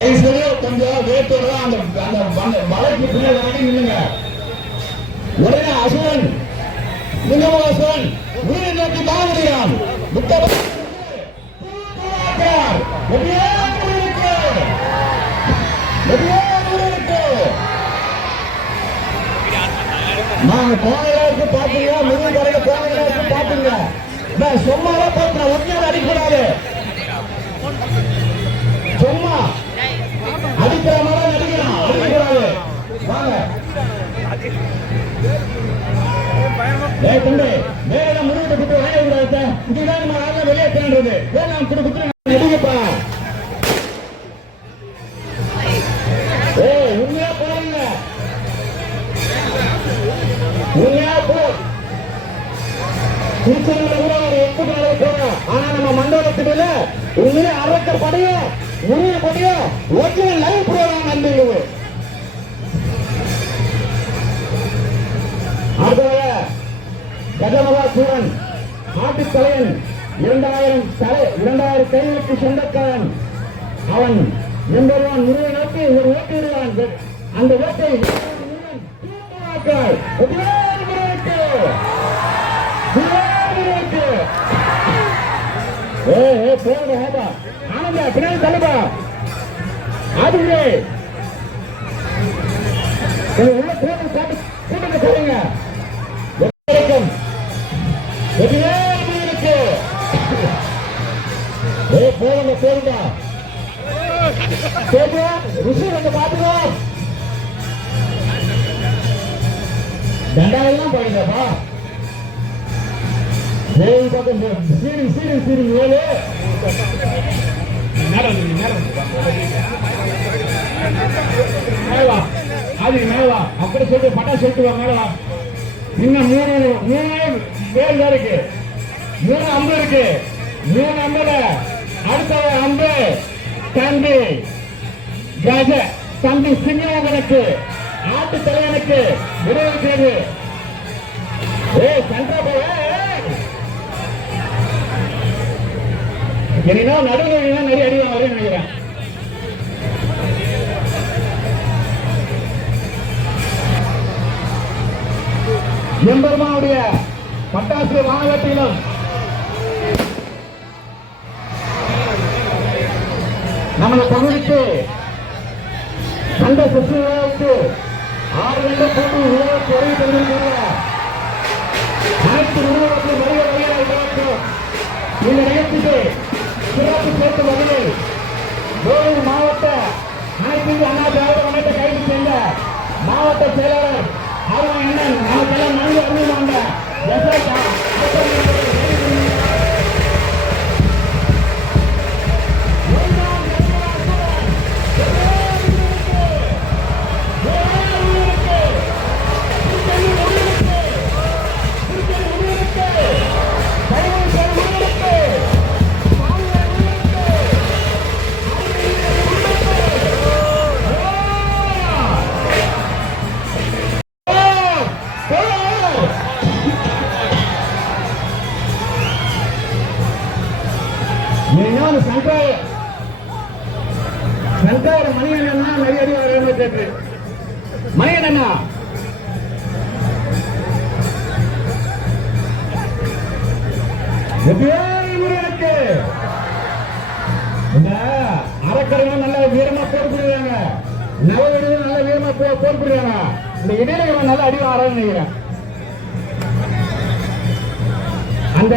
கொஞ்சம் வேட்டோட அந்த வலைக்கு பின்னாடி நில்லுங்க. உடனே அசுரன் அசுரன் உயிரை நோக்கி தாங்குகிறான். நாங்க போனதற்கு பாத்தீங்க, முருகன் கடையில போனதற்கு பாத்தீங்க. சும்மாவே பார்த்து ஒன்றியால் அடிக்கூடாது. சும்மா அடிக்கிற மாதிரி நடிக்கலாம், அடிக்கூடாது. வாங்க மேல முருகத்தை குத்து வாங்க கூடாது. இதுதான் நம்ம ஆள வெளியேற்றது. வேணாம் குடுத்து நடிக்கப்பா. உண்மையா போறீங்க, உண்மையா போ. திருச்செந்தூர்ல கூட ஒரு 8 நாள் போறோம். ஆனா நம்ம மண்டபத்துக்குள்ள உண்மையா அரக்க படைய உரிய படைய ஒரிஜினல் லைவ் ப்ரோகிராம் நம்பிடுவோம். அடுத்ததாக கஜமகா சூரன் ஆட்டுத் தலையன் 2000 கைகளுக்கு சொந்தக்காரன். அவன் எம்பெருமான் முருகனை நோக்கி ஒரு ஓட்டிடுவான். அந்த ஓட்டை ஆனந்தா பின்னாடி தள்ளுப்பா. ஆதிரே உள்ள கூட்டத்தை போடுங்க. போடுங்க போடுங்க. ருசி வந்து பாத்துக்கோ. தண்டாவெல்லாம் போயிடுப்பா. சீரிங் ஏழு மேலவா அப்படி சொல்லிட்டு பட்டா சொல்லிட்டு வா. மேலவா இன்னும் 3 வேல் இருக்கு, 3 அம்பு இருக்கு. 3 அம்புல அடுத்த அம்பு தம்பி கஜ தம்பி சிங்கவனுக்கு ஆட்டு தலைவனுக்கு விடுவிக்கிறது. நடுவில் நிறைய அடிவாங்க நினைக்கிறேன். எம்பெருமானுடைய பட்டாசு வானகத்திலும் நமது பகுதிக்கு சண்டை சுற்றுலாவுக்கு 6 கண்ட போட்டு உருவாக்கி தந்திருக்கிற அனைத்து நிறுவனத்தில் வருகிறோம். இந்த நிகழ்ச்சிக்கு சிறப்பு சேர்த்து வகையில் வேலூர் மாவட்ட அனைத்து அண்ணா திராவிட முன்னேற்ற கைது செய்த மாவட்ட செயலாளர் அருண் அண்ணன் நமக்கெல்லாம் நன்கு அறிவுமாண்ட சங்கர மணியண்ணா நிறைய அடி வர மணியண்ணா அறக்கரையும் நல்ல வீரமா போர் புரியுறாங்க, நவவெடியும் நல்ல வீரமா போர் புரியுறாங்க. இந்த இடையில நல்ல அடி வர நினைக்கிறேன். அந்த